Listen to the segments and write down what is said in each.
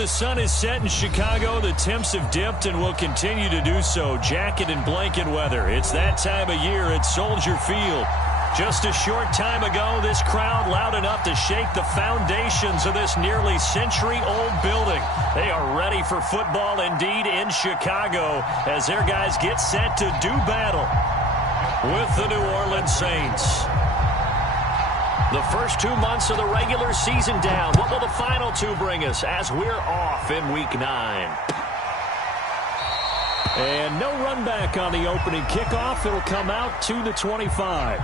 The sun is set in Chicago. The temps have dipped and will continue to do so. Jacket and blanket weather. It's that time of year at Soldier Field. Just a short time ago, this crowd loud enough to shake the foundations of this nearly century-old building. They are ready for football indeed in Chicago as their guys get set to do battle with the New Orleans Saints. The first 2 months of the regular season down. What will the final two bring us as we're off in Week 9? And no run back on the opening kickoff. It'll come out to the 25.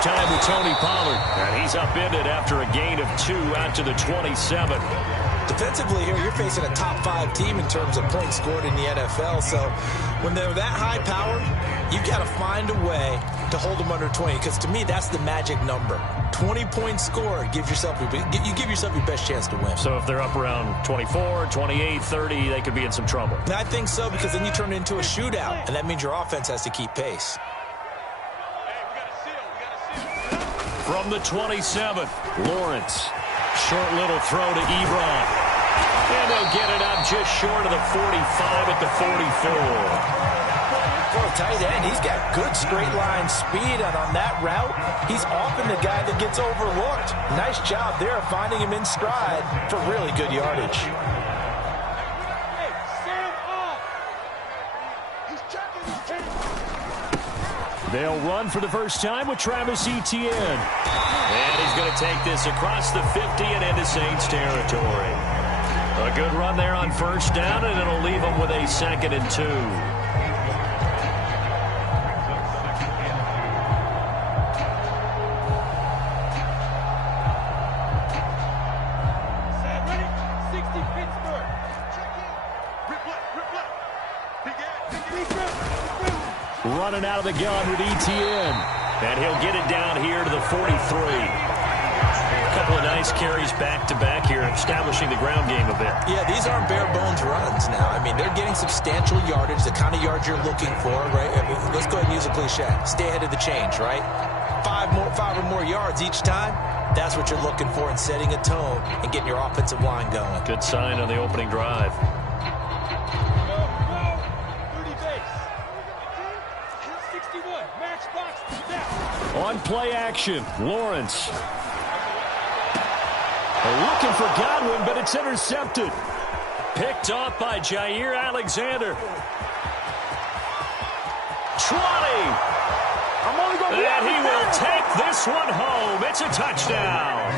Time with Tony Pollard. And he's upended after a gain of 2 out to the 27. Defensively here, you're facing a top 5 team in terms of points scored in the NFL. So when they're that high powered, you've got to find a way to hold them under 20. Because to me, that's the magic number. 20 points scored gives yourself you give yourself your best chance to win. So if they're up around 24, 28, 30, they could be in some trouble. And I think so, because then you turn it into a shootout. And that means your offense has to keep pace. From the 27, Lawrence. Short little throw to Ebron. And they'll get it up just short of the 45 at the 44. For a tight end, he's got good straight line speed, and on that route, he's often the guy that gets overlooked. Nice job there finding him in stride for really good yardage. They'll run for the first time with Travis Etienne. And he's going to take this across the 50 and into Saints territory. A good run there on first down, and it'll leave them with a 2nd and 2. Running out of the gun with Etienne. And he'll get it down here to the 43. A couple of nice carries back-to-back here, establishing the ground game a bit. Yeah, these aren't bare-bones runs now. I mean, they're getting substantial yardage, the kind of yards you're looking for, right? I mean, let's go ahead and use a cliche. Stay ahead of the change, right? 5 or more yards each time. That's what you're looking for in setting a tone and getting your offensive line going. Good sign on the opening drive. On play action, Lawrence. Looking for Godwin, but it's intercepted. Picked off by Jair Alexander. 20. And he will take this one home. It's a touchdown.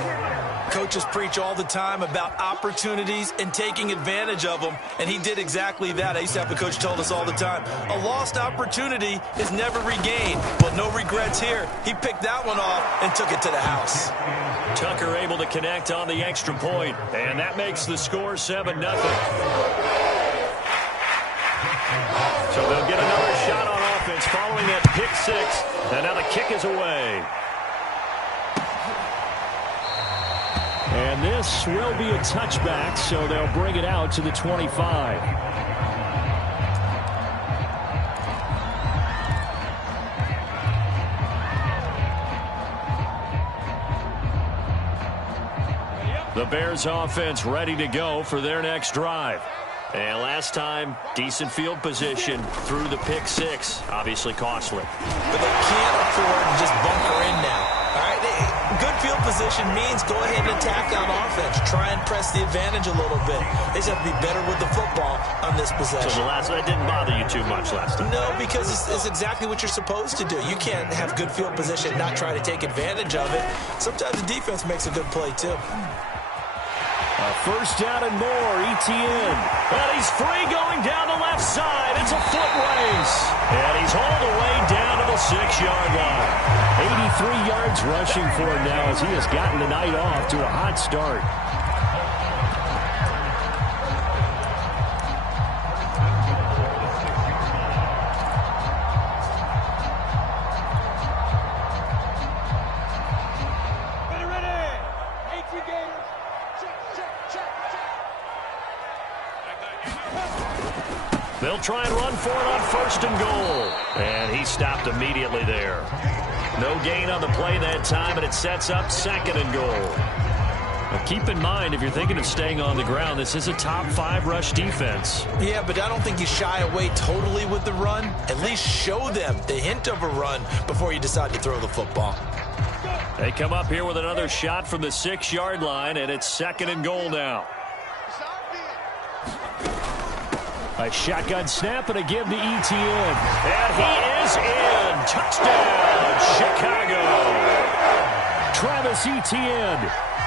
Coaches preach all the time about opportunities and taking advantage of them, and he did exactly that. I used to have a coach told us all the time, a lost opportunity is never regained. Well, no regrets here. He picked that one off and took it to the house. Tucker able to connect on the extra point, and that makes the score 7-0. So they'll get another shot on offense following that pick 6, and now the kick is away. And this will be a touchback, so they'll bring it out to the 25. The Bears offense ready to go for their next drive. And last time, decent field position through the pick 6. Obviously costly. But they can't afford to just bunker in now. All right, good field position means go ahead and attack on offense. Try and press the advantage a little bit. They just have to be better with the football on this possession. So that didn't bother you too much last time? No, because it's exactly what you're supposed to do. You can't have good field position and not try to take advantage of it. Sometimes the defense makes a good play, too. First down and more, Etienne. And he's free going down the left side. It's a foot yards rushing for him now as he has gotten the night off to a hot start. They'll try and run for it on 1st and goal. And he stopped immediately there. No gain on the play that time, and it sets up 2nd and goal. Now keep in mind, if you're thinking of staying on the ground, this is a top 5 rush defense. Yeah, but I don't think you shy away totally with the run. At least show them the hint of a run before you decide to throw the football. They come up here with another shot from the 6-yard line, and it's 2nd and goal now. A shotgun snap and a give to Etienne. And he is in. Touchdown, Chicago. Travis Etienne,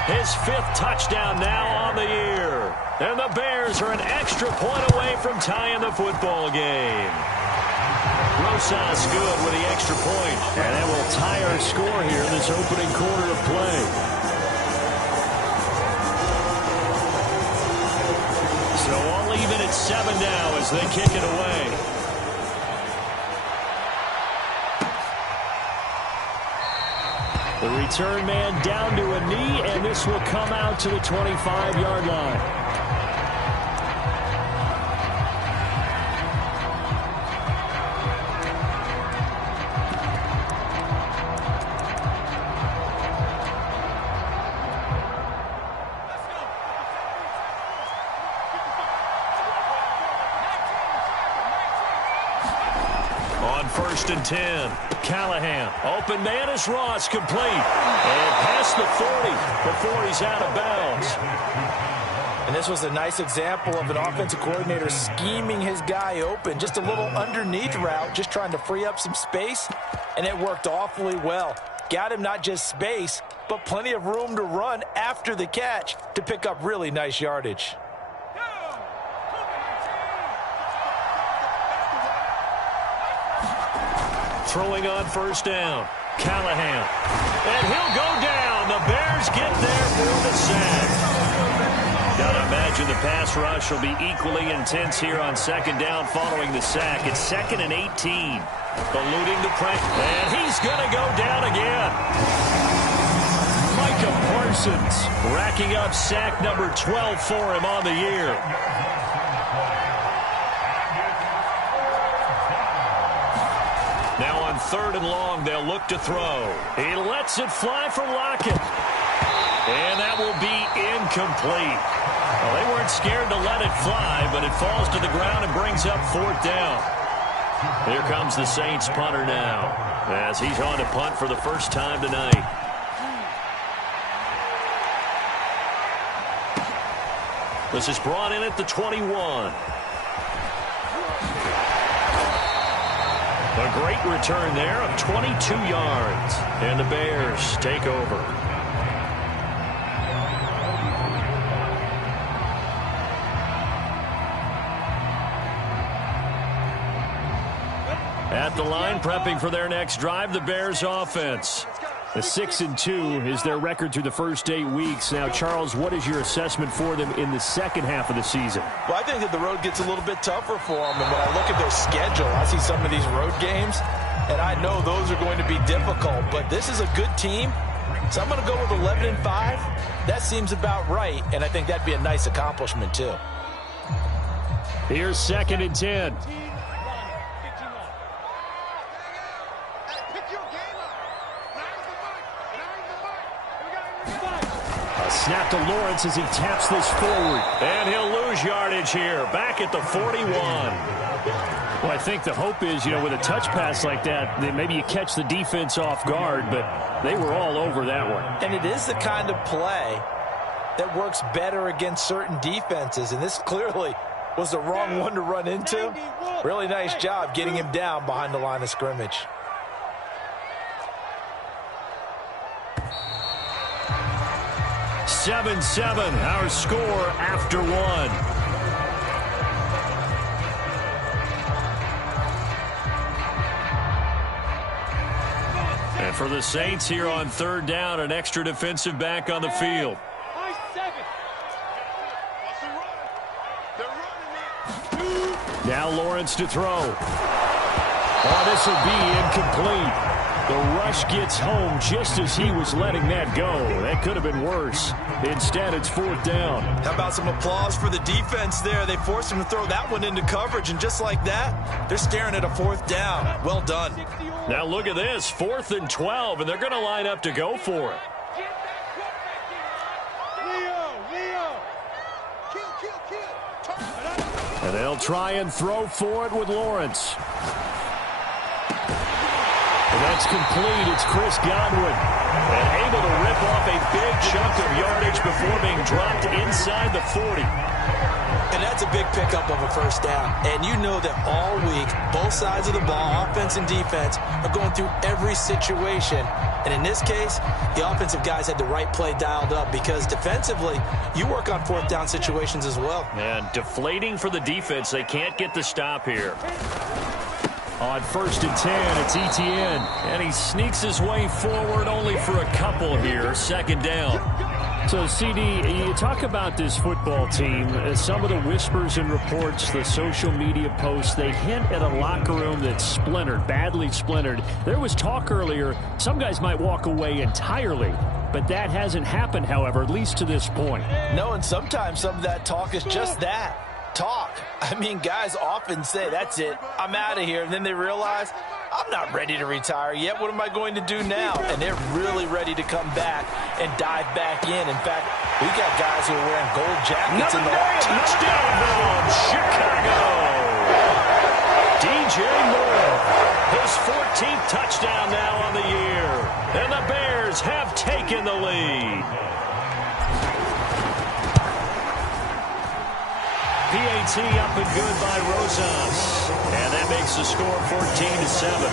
his 5th touchdown now on the year. And the Bears are an extra point away from tying the football game. Rosas good with the extra point. And that will tie our score here in this opening quarter of play. So all even at 7 now as they kick it away. The return man down to a knee, and this will come out to the 25-yard line. On 1st and 10, Callahan. Open man is Ross, complete. And past the 40 before he's out of bounds. And this was a nice example of an offensive coordinator scheming his guy open. Just a little underneath route, just trying to free up some space. And it worked awfully well. Got him not just space, but plenty of room to run after the catch to pick up really nice yardage. Throwing on 1st down, Callahan. And he'll go down. The Bears get there for the sack. Gotta imagine the pass rush will be equally intense here on 2nd down following the sack. It's 2nd and 18. Eluding the pressure. And he's gonna go down again. Micah Parsons racking up sack number 12 for him on the year. Now on 3rd and long, they'll look to throw. He lets it fly for Lockett. And that will be incomplete. Well, they weren't scared to let it fly, but it falls to the ground and brings up 4th down. Here comes the Saints punter now, as he's on to punt for the first time tonight. This is brought in at the 21. A great return there of 22 yards. And the Bears take over. At the line, prepping for their next drive, the Bears offense. The 6-2 is their record through the first 8 weeks. Now, Charles, what is your assessment for them in the second half of the season? Well, I think that the road gets a little bit tougher for them. And when I look at their schedule, I see some of these road games, and I know those are going to be difficult. But this is a good team, so I'm going to go with 11-5. That seems about right, and I think that'd be a nice accomplishment, too. Here's 2nd and 10. Snap to Lawrence as he taps this forward. And he'll lose yardage here. Back at the 41. Well, I think the hope is, with a touch pass like that maybe you catch the defense off guard, but they were all over that one. And it is the kind of play that works better against certain defenses, and this clearly was the wrong one to run into. Really nice job getting him down behind the line of scrimmage. Seven, our score after 1. And For the Saints here on third down, an extra defensive back on the field. Now Lawrence to throw. Oh, this will be incomplete. The rush gets home just as he was letting that go. That could have been worse. Instead, it's fourth down. How about some applause for the defense there? They forced him to throw that one into coverage, and just like that, they're staring at a fourth down. Well done. Now look at this, 4th and 12, and they're going to line up to go for it. And they'll try and throw for it with Lawrence. And that's complete. It's Chris Godwin. And able to rip off a big chunk of yardage before being dropped inside the 40. And that's a big pickup of a first down. And you know that all week, both sides of the ball, offense and defense, are going through every situation. And in this case, the offensive guys had the right play dialed up because defensively, you work on fourth down situations as well. And deflating for the defense. They can't get the stop here. On 1st and 10, it's Etienne. And he sneaks his way forward only for a couple here. Second down. So, CD, you talk about this football team. Some of the whispers and reports, the social media posts, they hint at a locker room that's splintered, badly splintered. There was talk earlier, some guys might walk away entirely. But that hasn't happened, however, at least to this point. No, and sometimes some of that talk is just that. Talk. I mean, guys often say, that's it, I'm out of here. And then they realize, I'm not ready to retire yet. What am I going to do now? And they're really ready to come back and dive back in. In fact, we got guys who are wearing gold jackets in the touchdown, Chicago. DJ Moore, his 14th touchdown now on the year. And the Bears have taken the lead. PAT up and good by Rosas. And that makes the score 14-7.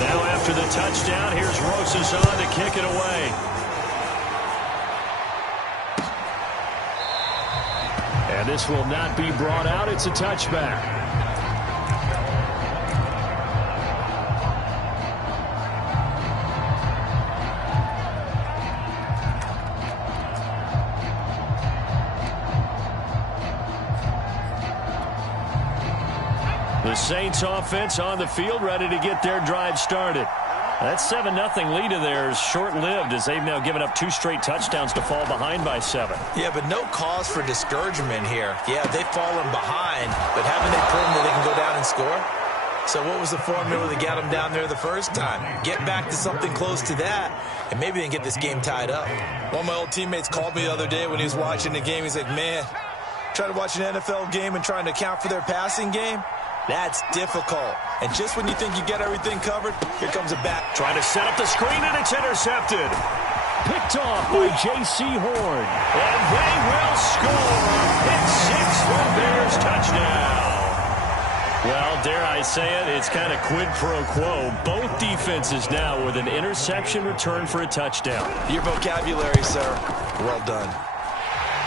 Now after the touchdown, here's Rosas on to kick it away. And this will not be brought out. It's a touchback. The Saints offense on the field ready to get their drive started. That 7-0 lead of theirs short-lived as they've now given up 2 straight touchdowns to fall behind by 7. Yeah, but no cause for discouragement here. Yeah, they've fallen behind, but haven't they proven that they can go down and score? So what was the formula that got them down there the first time? Get back to something close to that, and maybe they can get this game tied up. One of my old teammates called me the other day when he was watching the game. He's like, man, trying to watch an NFL game and trying to account for their passing game? That's difficult. And just when you think you get everything covered, here comes a back. Trying to set up the screen, and it's intercepted. Picked off by J.C. Horn. And they will score. It's 6 for Bears touchdown. Well, dare I say it, it's kind of quid pro quo. Both defenses now with an interception return for a touchdown. Your vocabulary, sir. Well done.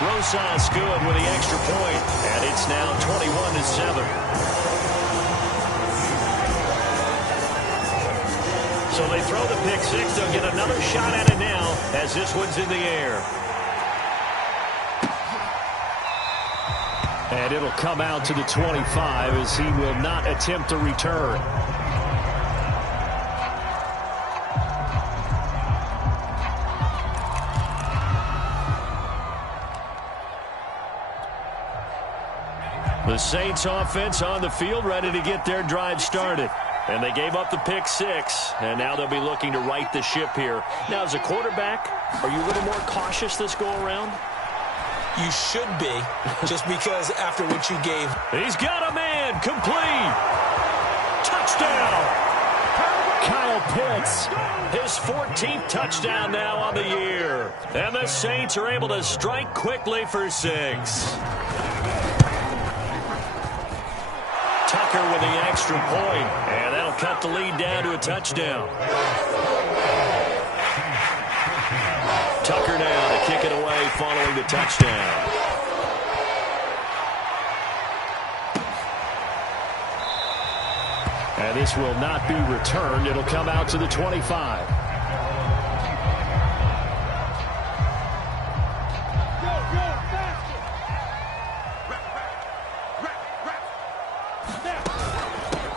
Rosas good with the extra point, and it's now 21-7. So they throw the pick six. They'll get another shot at it now as this one's in the air. And it'll come out to the 25 as he will not attempt to return. The Saints offense on the field ready to get their drive started. And they gave up the pick six, and now they'll be looking to right the ship here. Now, as a quarterback, are you a little more cautious this go-around? You should be, just because after what you gave. He's got a man, complete. Touchdown. Kyle Pitts. His 14th touchdown now on the year. And the Saints are able to strike quickly for 6. Tucker with the extra point, and that'll cut the lead down to a touchdown. Tucker now to kick it away following the touchdown. And this will not be returned. It'll come out to the 25.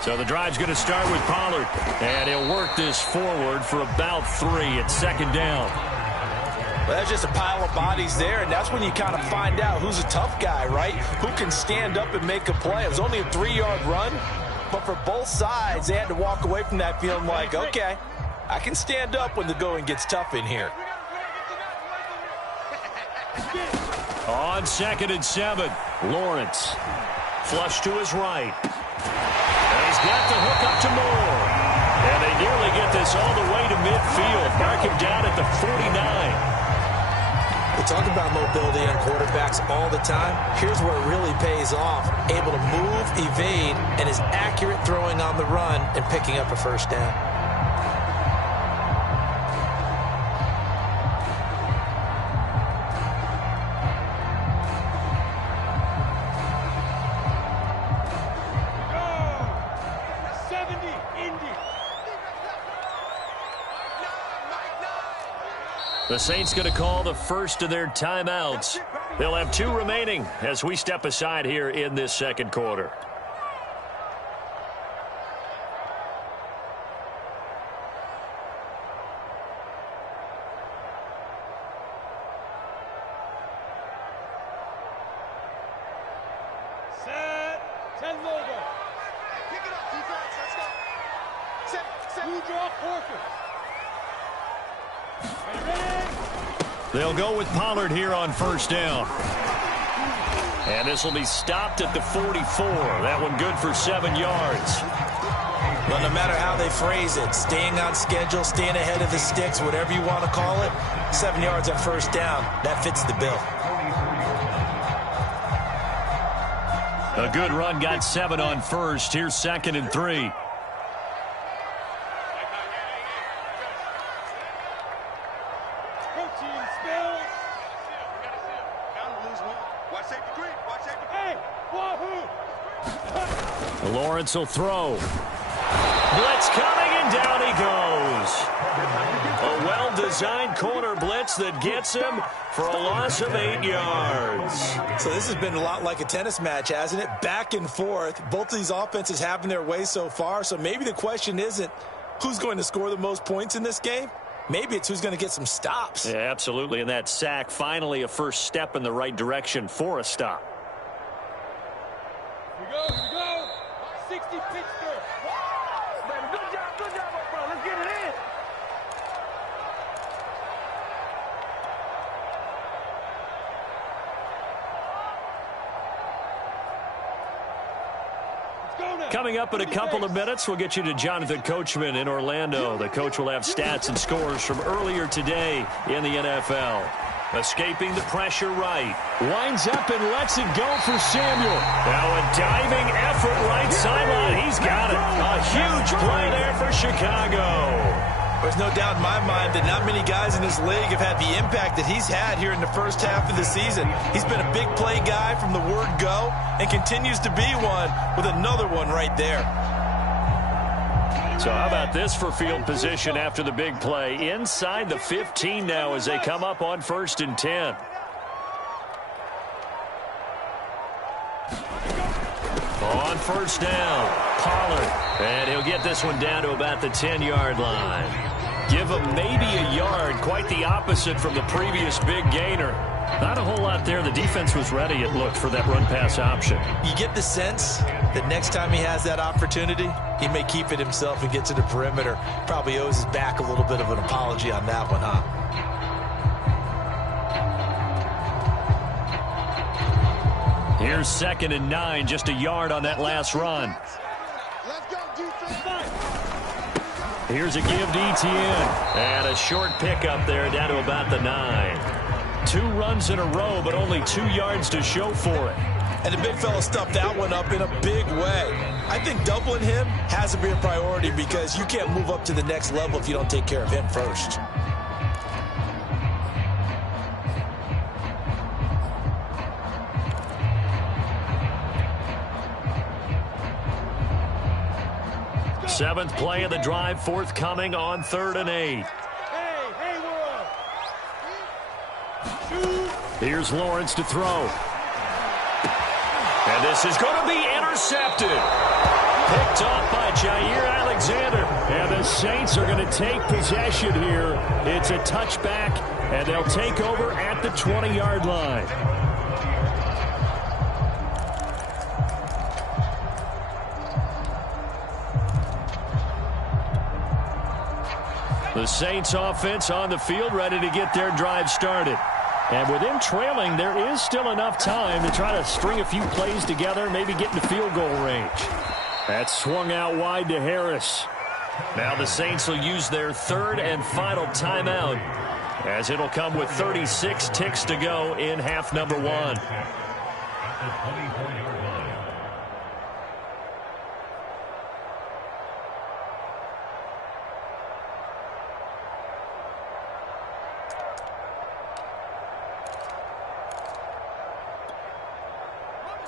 So the drive's going to start with Pollard. And he'll work this forward for about 3. It's second down. Well, that's just a pile of bodies there, and that's when you kind of find out who's a tough guy, right? Who can stand up and make a play. It was only a 3-yard run, but for both sides, they had to walk away from that feeling like, okay, I can stand up when the going gets tough in here. On 2nd and 7, Lawrence. Flush to his right. And he's got the hook up to Moore. And they nearly get this all the way to midfield. Mark him down at the 49. We talk about mobility on quarterbacks all the time. Here's where it really pays off. Able to move, evade, and is accurate throwing on the run and picking up a first down. The Saints going to call the first of their timeouts. They'll have 2 remaining as we step aside here in this second quarter. Set. 10 logo. Pick it up, defense. Let's go. Set. Blue draw, Porker. They'll go with Pollard here on first down. And this will be stopped at the 44. That one good for 7 yards. Well, no matter how they phrase it, staying on schedule, staying ahead of the sticks, whatever you want to call it, 7 yards on first down, that fits the bill. A good run got 7 on first. Here's 2nd and 3. Lawrence will throw. Blitz coming, and down he goes. A well-designed corner blitz that gets him for a loss of 8 yards. So this has been a lot like a tennis match, hasn't it? Back and forth. Both of these offenses having their way so far. So maybe the question isn't who's going to score the most points in this game. Maybe it's who's going to get some stops. Yeah, absolutely. And that sack, finally a first step in the right direction for a stop. Here we go. 60 Pittsburgh. Good job, bro. Let's get it in. Coming up in a couple of minutes, we'll get you to Jonathan Coachman in Orlando. The coach will have stats and scores from earlier today in the NFL. Escaping the pressure right. Winds up and lets it go for Samuel. Now a diving effort right sideline. He's got it. A huge play there for Chicago. There's no doubt in my mind that not many guys in this league have had the impact that he's had here in the first half of the season. He's been a big play guy from the word go and continues to be one with another one right there. So how about this for field position after the big play? Inside the 15 now as they come up on 1st and 10. On first down, Pollard. And he'll get this one down to about the 10-yard line. Give him maybe a yard, quite the opposite from the previous big gainer. Not a whole lot there. The defense was ready, it looked, for that run-pass option. You get the sense that next time he has that opportunity, he may keep it himself and get to the perimeter. Probably owes his back a little bit of an apology on that one, huh? Here's 2nd and 9, just a yard on that last run. Here's a give to Etienne. And a short pickup there down to about the 9. 2 runs in a row, but only 2 yards to show for it. And the big fella stuffed that one up in a big way. I think doubling him has to be a priority because you can't move up to the next level if you don't take care of him first. Seventh play of the drive forthcoming on 3rd and 8. Here's Lawrence to throw. And this is going to be intercepted. Picked off by Jair Alexander. And the Saints are going to take possession here. It's a touchback, and they'll take over at the 20-yard line. The Saints offense on the field, ready to get their drive started. And with them trailing, there is still enough time to try to string a few plays together, maybe get into field goal range. That's swung out wide to Harris. Now the Saints will use their 3rd and final timeout, as it'll come with 36 ticks to go in half number 1.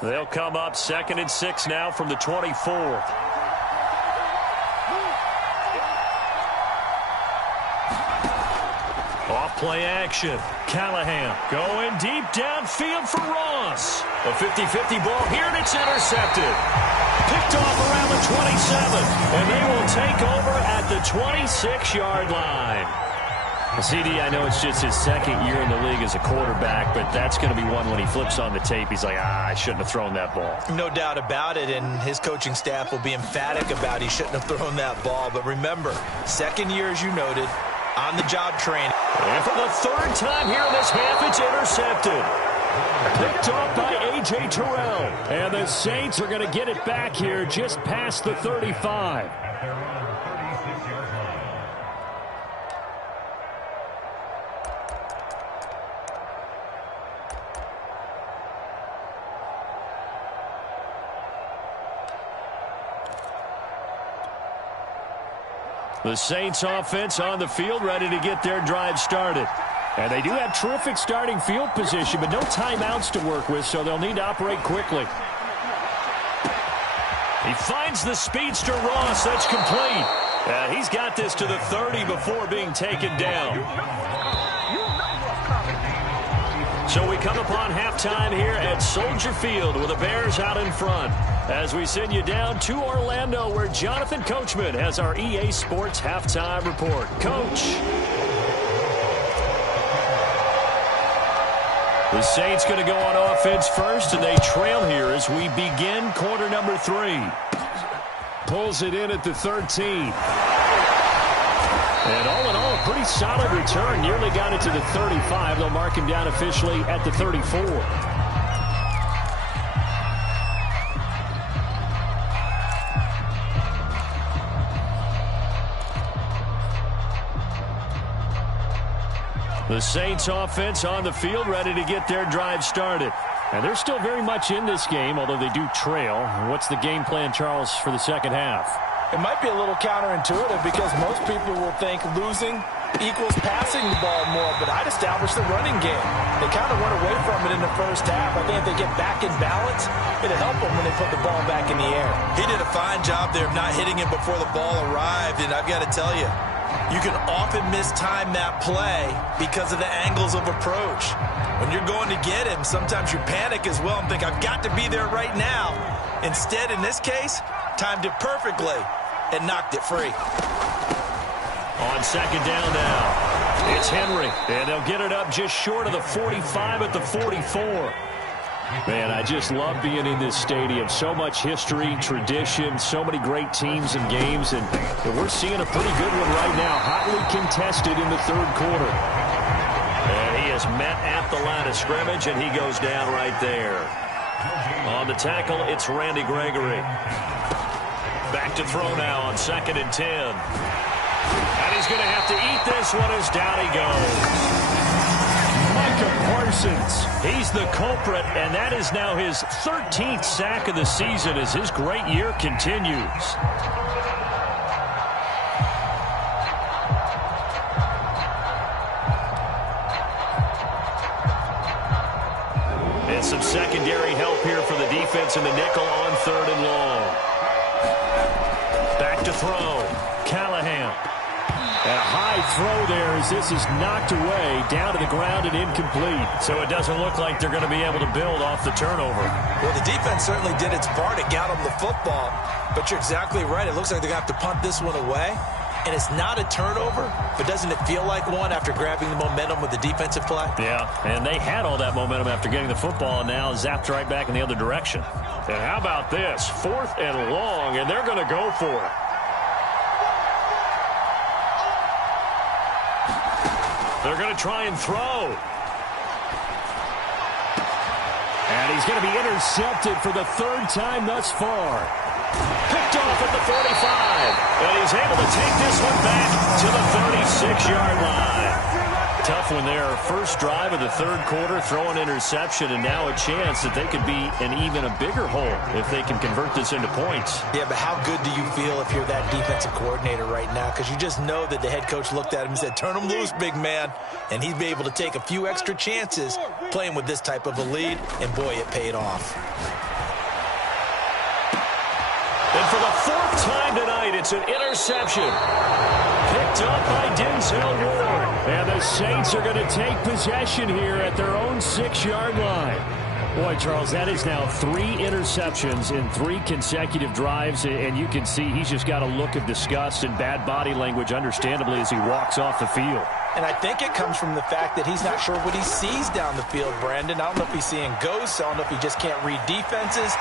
They'll come up 2nd and 6 now from the 24. Off play action. Callahan going deep downfield for Ross. A 50-50 ball here, and it's intercepted. Picked off around the 27, and they will take over at the 26-yard line. CD, I know it's just his 2nd year in the league as a quarterback, but that's going to be one when he flips on the tape. He's like, I shouldn't have thrown that ball. No doubt about it, and his coaching staff will be emphatic about he shouldn't have thrown that ball. But remember, 2nd year, as you noted, on-the-job training. And for the 3rd time here in this half, it's intercepted. Picked off by A.J. Terrell. And the Saints are going to get it back here just past the 35. The Saints offense on the field, ready to get their drive started. And they do have terrific starting field position, but no timeouts to work with, so they'll need to operate quickly. He finds the speedster Ross. That's complete. He's got this to the 30 before being taken down. So we come upon halftime here at Soldier Field with the Bears out in front, as we send you down to Orlando, where Jonathan Coachman has our EA Sports halftime report. Coach. The Saints going to go on offense first, and they trail here as we begin quarter number 3. Pulls it in at the 13. And all in all, a pretty solid return. Nearly got it to the 35. They'll mark him down officially at the 34. The Saints offense on the field, ready to get their drive started. And they're still very much in this game, although they do trail. What's the game plan, Charles, for the second half? It might be a little counterintuitive because most people will think losing equals passing the ball more, but I'd establish the running game. They kind of went away from it in the first half. I think if they get back in balance, it'll help them when they put the ball back in the air. He did a fine job there of not hitting it before the ball arrived, and I've got to tell you, you can often mistime that play because of the angles of approach. When you're going to get him, sometimes you panic as well and think, I've got to be there right now. Instead, in this case, timed it perfectly and knocked it free. On second down now, it's Henry, and they'll get it up just short of the 45 at the 44. Man, I just love being in this stadium. So much history, tradition, so many great teams and games, and we're seeing a pretty good one right now, hotly contested in the third quarter. And he is met at the line of scrimmage, and he goes down right there. On the tackle, it's Randy Gregory. Back to throw now on 2nd and 10. And he's going to have to eat this one as down he goes. Micah Parsons. He's the culprit, and that is now his 13th sack of the season as his great year continues. And some secondary help here for the defense in the nickel on 3rd and long. Back to to throw. Callahan. A high throw there as this is knocked away, down to the ground and incomplete. So it doesn't look like they're going to be able to build off the turnover. Well, the defense certainly did its part. It got them the football. But you're exactly right. It looks like they're going to have to punt this one away. And it's not a turnover, but doesn't it feel like one after grabbing the momentum with the defensive play? Yeah, and they had all that momentum after getting the football, and now zapped right back in the other direction. And how about this? 4th and long, and they're going to go for it. They're going to try and throw. And he's going to be intercepted for the 3rd time thus far. Picked off at the 45. And he's able to take this one back to the 36-yard line. Tough one there. First drive of the 3rd quarter, throw an interception, and now a chance that they could be in even a bigger hole if they can convert this into points. Yeah, but how good do you feel if you're that defensive coordinator right now? Because you just know that the head coach looked at him and said, turn him loose, big man. And he'd be able to take a few extra chances playing with this type of a lead, and boy, it paid off. And for the 4th time tonight, it's an interception. Picked up by Denzel Ward. And the Saints are going to take possession here at their own 6-yard line. Boy, Charles, that is now 3 interceptions in 3 consecutive drives, and you can see he's just got a look of disgust and bad body language, understandably, as he walks off the field. And I think it comes from the fact that he's not sure what he sees down the field, Brandon. I don't know if he's seeing ghosts. I don't know if he just can't read defenses.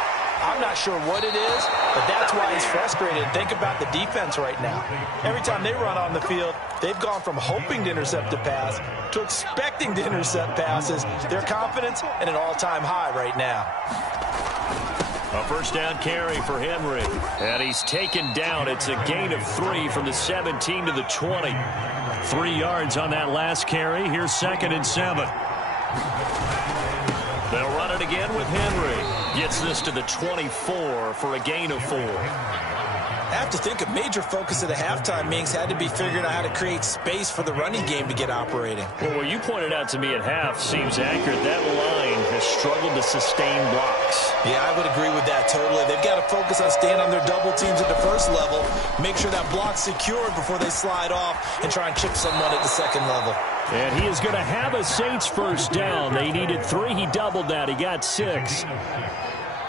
I'm not sure what it is, but that's why he's frustrated. Think about the defense right now. Every time they run on the field, they've gone from hoping to intercept a pass to expecting to intercept passes. Their confidence at an all-time high right now. A first down carry for Henry. And he's taken down. It's a gain of 3 from the 17 to the 20. 3 yards on that last carry. Here's 2nd and 7. They'll run it again with Henry. Gets this to the 24 for a gain of 4. I have to think a major focus of the halftime meetings had to be figuring out how to create space for the running game to get operating. Well, what you pointed out to me at half seems accurate. That line has struggled to sustain blocks. Yeah, I would agree with that totally. They've got to focus on staying on their double teams at the first level, make sure that block's secured before they slide off and try and chip someone at the second level. And he is going to have a Saints first down. They needed 3. He doubled that. He got 6.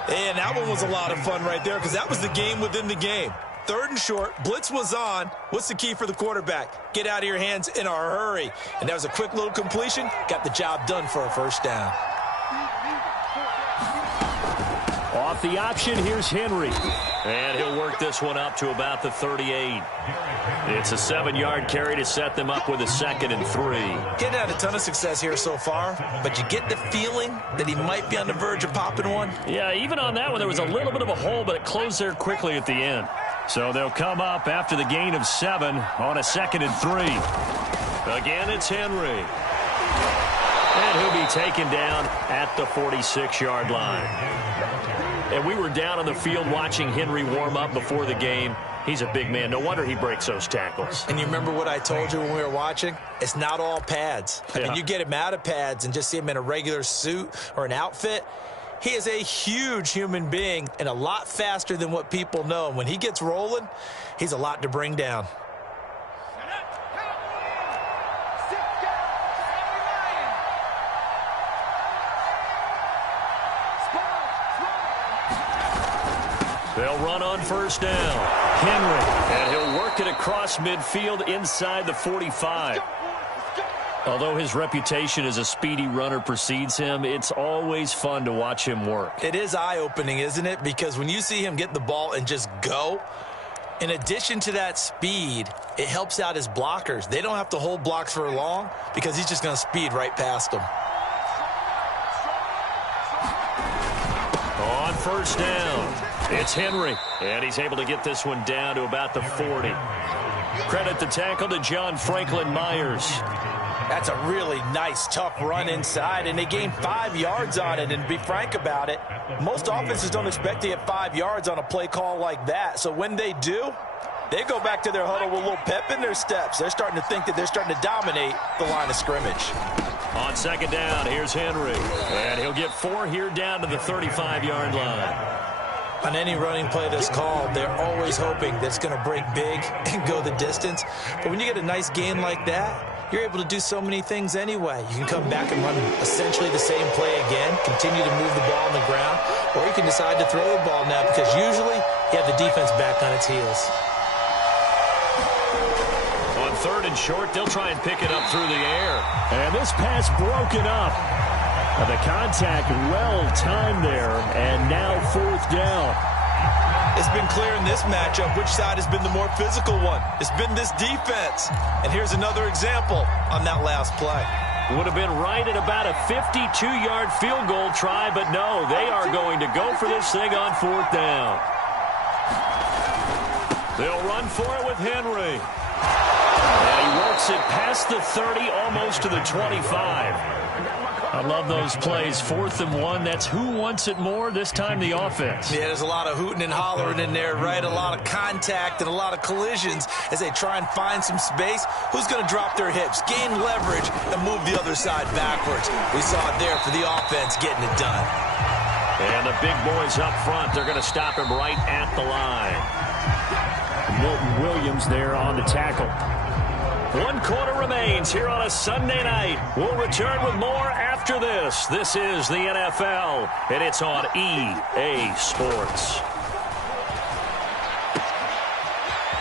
And that one was a lot of fun right there because that was the game within the game. 3rd and short, blitz was on. What's the key for the quarterback? Get out of your hands in a hurry. And that was a quick little completion. Got the job done for a first down. Off the option, here's Henry. And he'll work this one up to about the 38. It's a 7-yard carry to set them up with a 2nd and 3. Getting had a ton of success here so far, but you get the feeling that he might be on the verge of popping one. Yeah, even on that one, there was a little bit of a hole, but it closed there quickly at the end. So they'll come up after the gain of 7 on a 2nd and 3. Again, it's Henry. And he'll be taken down at the 46-yard line. And we were down on the field watching Henry warm up before the game. He's a big man. No wonder he breaks those tackles. And you remember what I told you when we were watching? It's not all pads. I mean, you get him out of pads and just see him in a regular suit or an outfit. He is a huge human being and a lot faster than what people know. And when he gets rolling, he's a lot to bring down. They'll run on first down. Henry. And he'll work it across midfield inside the 45. Although his reputation as a speedy runner precedes him, it's always fun to watch him work. It is eye-opening, isn't it? Because when you see him get the ball and just go, in addition to that speed, it helps out his blockers. They don't have to hold blocks for long because he's just going to speed right past them. On first down, it's Henry. And he's able to get this one down to about the 40. Credit the tackle to John Franklin Myers. That's a really nice, tough run inside, and they gained 5 yards on it. And to be frank about it, most offenses don't expect to get 5 yards on a play call like that. So when they do, they go back to their huddle with a little pep in their steps. They're starting to think that they're starting to dominate the line of scrimmage. On second down, here's Henry. And he'll get 4 here down to the 35-yard line. On any running play that's called, they're always hoping that it's going to break big and go the distance. But when you get a nice gain like that, you're able to do so many things anyway. You can come back and run essentially the same play again, continue to move the ball on the ground, or you can decide to throw the ball now because usually you have the defense back on its heels. On third and short, they'll try and pick it up through the air. And this pass broken up. The contact well timed there, and now fourth down. It's been clear in this matchup which side has been the more physical one. It's been this defense. And here's another example on that last play. Would have been right at about a 52-yard field goal try, but no, they are going to go for this thing on fourth down. They'll run for it with Henry. And he works it past the 30, almost to the 25. I love those plays. 4th and 1. That's who wants it more, this time the offense. Yeah, there's a lot of hooting and hollering in there, right? A lot of contact and a lot of collisions as they try and find some space. Who's going to drop their hips, gain leverage, and move the other side backwards? We saw it there for the offense getting it done. And the big boys up front, they're going to stop him right at the line. Milton Williams there on the tackle. 1 quarter remains here on a Sunday night. We'll return with more after this. This is the NFL, and it's on EA Sports.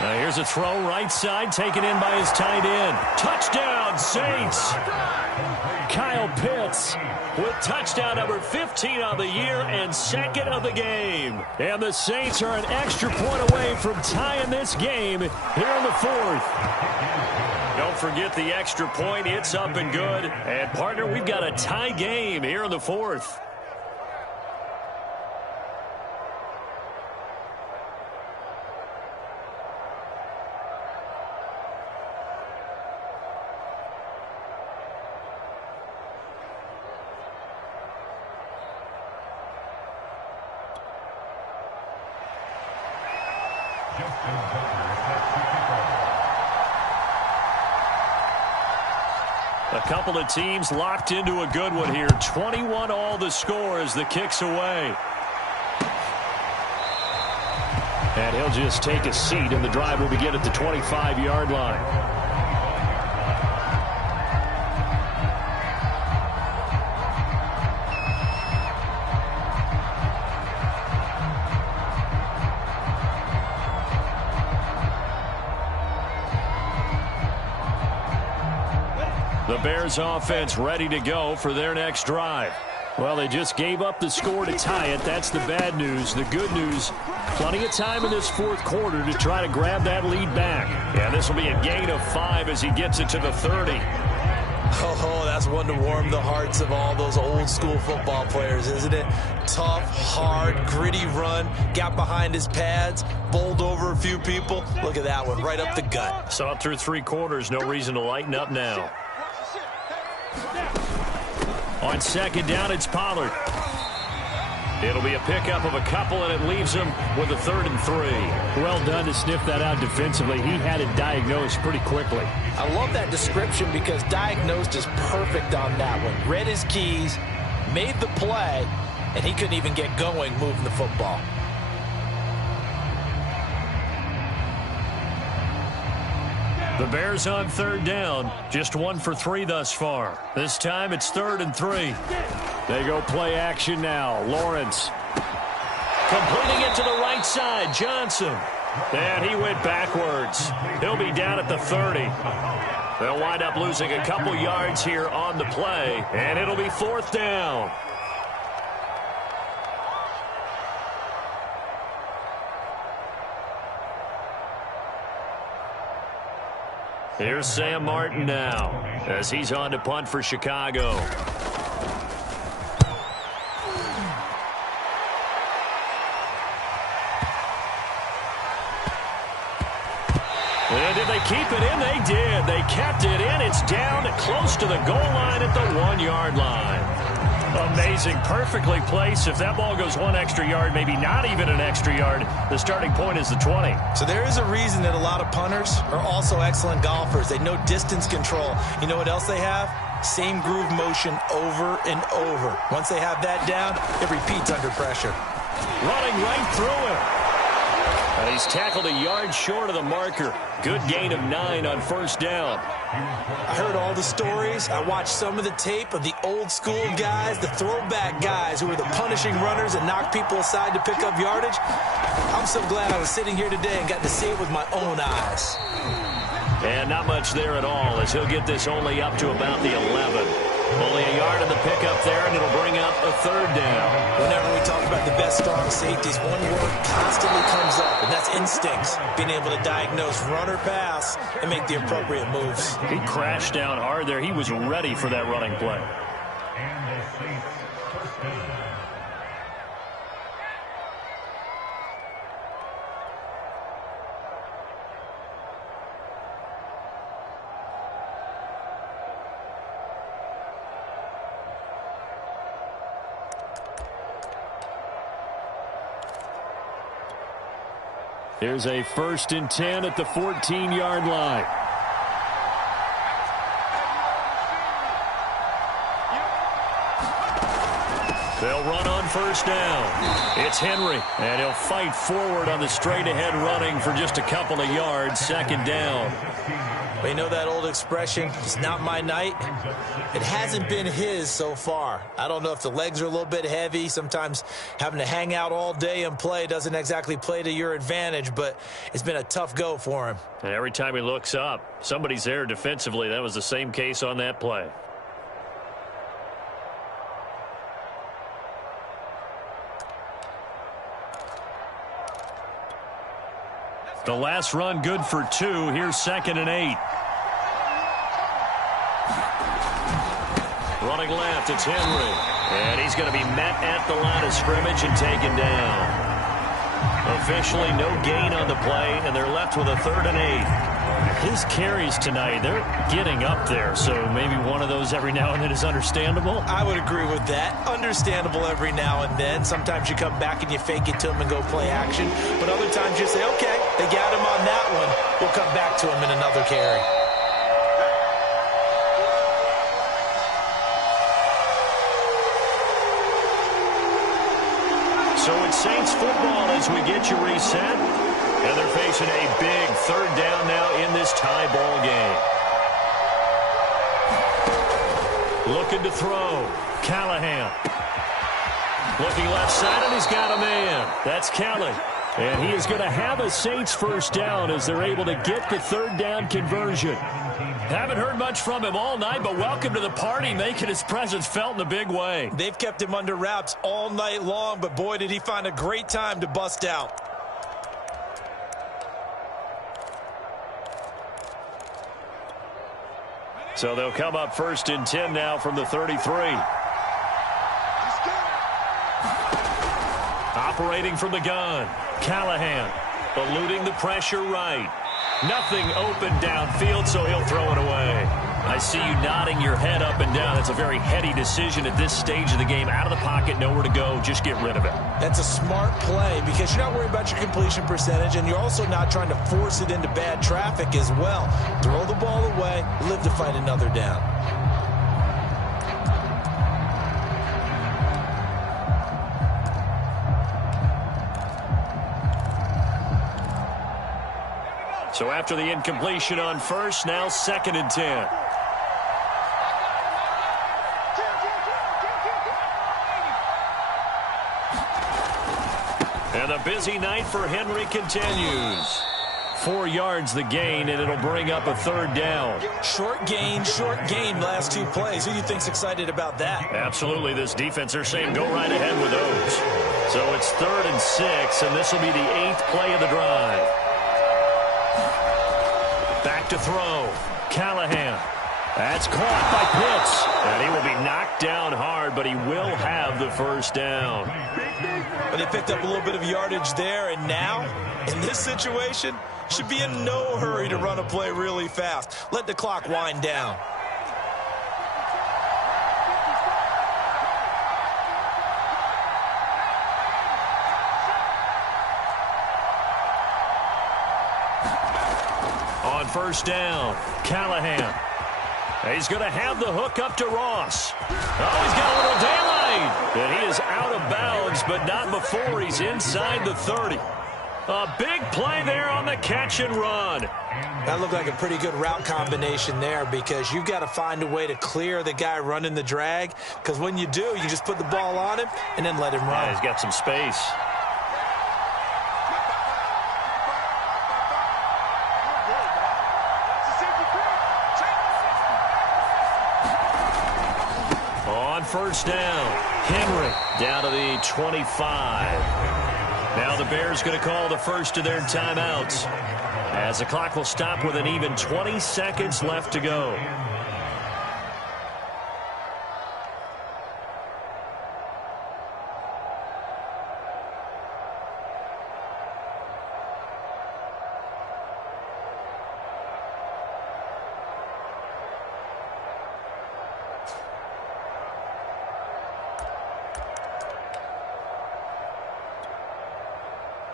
Now here's a throw right side, taken in by his tight end. Touchdown, Saints! Kyle Pitts with touchdown number 15 on the year and 2nd of the game. And the Saints are an extra point away from tying this game here in the 4th. Don't forget the extra point. It's up and good. And, partner, we've got a tie game here in the 4th. A couple of teams locked into a good one here. 21 all the score as the kick's away. And he'll just take a seat, and the drive will begin at the 25-yard line. The Bears offense ready to go for their next drive. Well, they just gave up the score to tie it. That's the bad news. The good news, plenty of time in this 4th quarter to try to grab that lead back. And this will be a gain of 5 as he gets it to the 30. Oh, that's one to warm the hearts of all those old school football players, isn't it? Tough, hard, gritty run, got behind his pads, bowled over a few people. Look at that one, right up the gut. Saw it through 3 quarters, no reason to lighten up now. On 2nd down, it's Pollard. It'll be a pickup of a couple, and it leaves him with a 3rd and 3. Well done to sniff that out defensively. He had it diagnosed pretty quickly. I love that description because diagnosed is perfect on that one. Read his keys, made the play, and he couldn't even get going moving the football. The Bears on 3rd down, just 1 for 3 thus far. This time it's 3rd and 3. They go play action now. Lawrence. Completing it to the right side, Johnson. And he went backwards. He'll be down at the 30. They'll wind up losing a couple yards here on the play, and it'll be 4th down. Here's Sam Martin now as he's on to punt for Chicago. And did they keep it in? They did. They kept it in. It's down close to the goal line at the 1-yard line. Amazing. Perfectly placed. If that ball goes 1 extra yard, maybe not even an extra yard, the starting point is the 20. So there is a reason that a lot of punters are also excellent golfers. They know distance control. You know what else they have? Same groove motion over and over. Once they have that down, it repeats under pressure. running right through him. He's tackled a yard short of the marker. Good gain of 9 on first down. I heard all the stories. I watched some of the tape of the old school guys, the throwback guys who were the punishing runners and knocked people aside to pick up yardage. I'm so glad I was sitting here today and got to see it with my own eyes. And not much there at all, as he'll get this only up to about the 11. Only a yard in the pickup there, and it'll bring up a third down. Whenever we talk about the best strong safeties, one word constantly comes up, and that's instincts. Being able to diagnose run or pass and make the appropriate moves. He crashed down hard there. He was ready for that running play. Here's a 1st and 10 at the 14-yard line. They'll run on first down. It's Henry, and he'll fight forward on the straight-ahead running for just a couple of yards. 2nd down. Well, you know that old expression, it's not my night? It hasn't been his so far. I don't know if the legs are a little bit heavy. Sometimes having to hang out all day and play doesn't exactly play to your advantage, but it's been a tough go for him. And every time he looks up, somebody's there defensively. That was the same case on that play. The last run good for 2. Here's 2nd and 8. Running left, it's Henry. And he's going to be met at the line of scrimmage and taken down. Officially no gain on the play, and they're left with a 3rd and 8. His carries tonight, they're getting up there, so maybe one of those every now and then is understandable. I would agree with that. Understandable every now and then. Sometimes you come back and you fake it to him and go play action. But other times you say, okay, they got him on that one. We'll come back to him in another carry. So it's Saints football as we get you reset. And they're facing a big 3rd down now in this tie ball game. Looking to throw. Callahan. Looking left side, and he's got a man. That's Kelly. And he is going to have a Saints 1st down as they're able to get the 3rd down conversion. Haven't heard much from him all night, but welcome to the party, making his presence felt in a big way. They've kept him under wraps all night long, but boy, did he find a great time to bust out. So they'll come up 1st and 10 now from the 33. Operating from the gun. Callahan eluding the pressure right. Nothing open downfield, so he'll throw it away. I see you nodding your head up and down. That's a very heady decision at this stage of the game. Out of the pocket, nowhere to go. Just get rid of it. That's a smart play because you're not worried about your completion percentage, and you're also not trying to force it into bad traffic as well. Throw the ball away, live to fight another down. So after the incompletion on first, now 2nd and 10. And the busy night for Henry continues. 4 yards the gain, and it'll bring up a 3rd down. Short gain, last 2 plays. Who do you think's excited about that? Absolutely. This defense, they're saying go right ahead with those. So it's 3rd and 6, and this will be the 8th play of the drive. Back to throw. Callahan. That's caught by Pitts. And he will be knocked down hard, but he will have the 1st down. But they picked up a little bit of yardage there, and now, in this situation, should be in no hurry to run a play really fast. Let the clock wind down. On 1st down, Callahan. He's going to have the hook up to Ross. Oh, he's got a little daylight. And he is out of bounds, but not before he's inside the 30. A big play there on the catch and run. That looked like a pretty good route combination there because you've got to find a way to clear the guy running the drag, because when you do, you just put the ball on him and then let him run. Yeah, he's got some space. On first down, Henry down to the 25. Now the Bears going to call the first of their timeouts, as the clock will stop with an even 20 seconds left to go.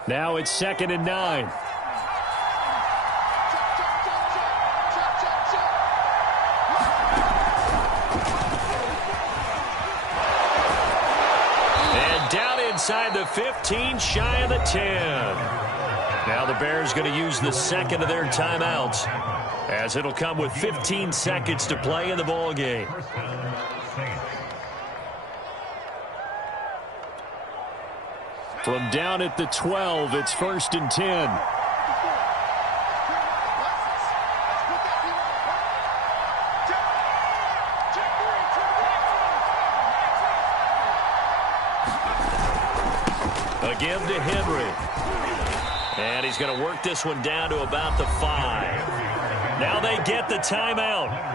Now it's 2nd and 9. And down inside the 15, shy of the 10. Now the Bears going to use the second of their timeouts, as it'll come with 15 seconds to play in the ball game. From down at the 12, it's 1st and 10. A give to Henry. And he's going to work this one down to about the 5. Now they get the timeout.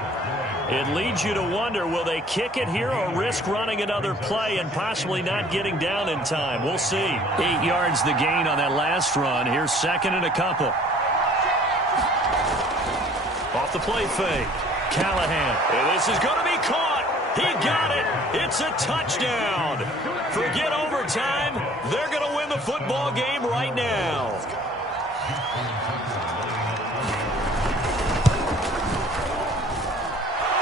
It leads you to wonder, will they kick it here or risk running another play and possibly not getting down in time? We'll see. 8 yards the gain on that last run. Here's 2nd and a couple. Off the play fake. Callahan. And this is going to be caught. He got it. It's a touchdown. Forget overtime. They're going to win the football game right now.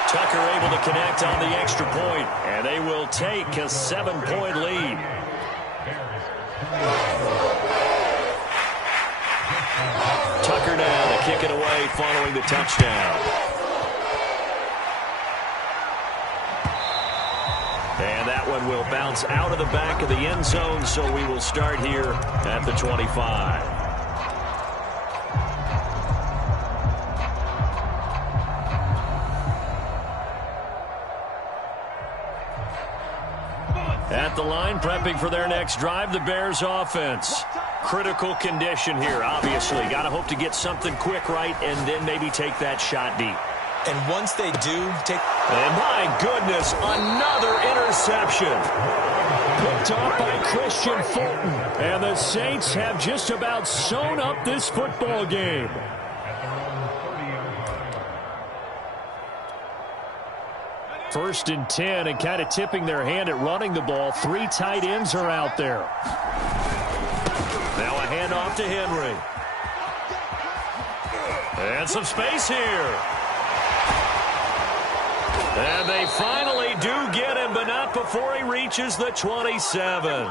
Tucker able to connect on the extra point, and they will take a 7-point lead. Tucker now to kick it away following the touchdown. And that one will bounce out of the back of the end zone, so we will start here at the 25. At the line, prepping for their next drive, the Bears offense. Critical condition here, obviously. Got to hope to get something quick right and then maybe take that shot deep. And once they do take... And my goodness, another interception. Picked off by Christian Fulton. And the Saints have just about sewn up this football game. First and 10, and kind of tipping their hand at running the ball. 3 tight ends are out there. Now a handoff to Henry. And some space here. And they finally do get him, but not before he reaches the 27.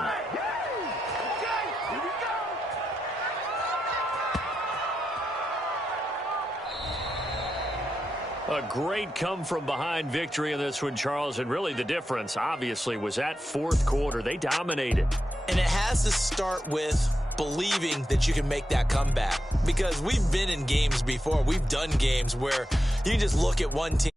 A great come-from-behind victory in this one, Charles, and really the difference, obviously, was that fourth quarter. They dominated. And it has to start with believing that you can make that comeback, because we've been in games before. We've done games where you just look at one team.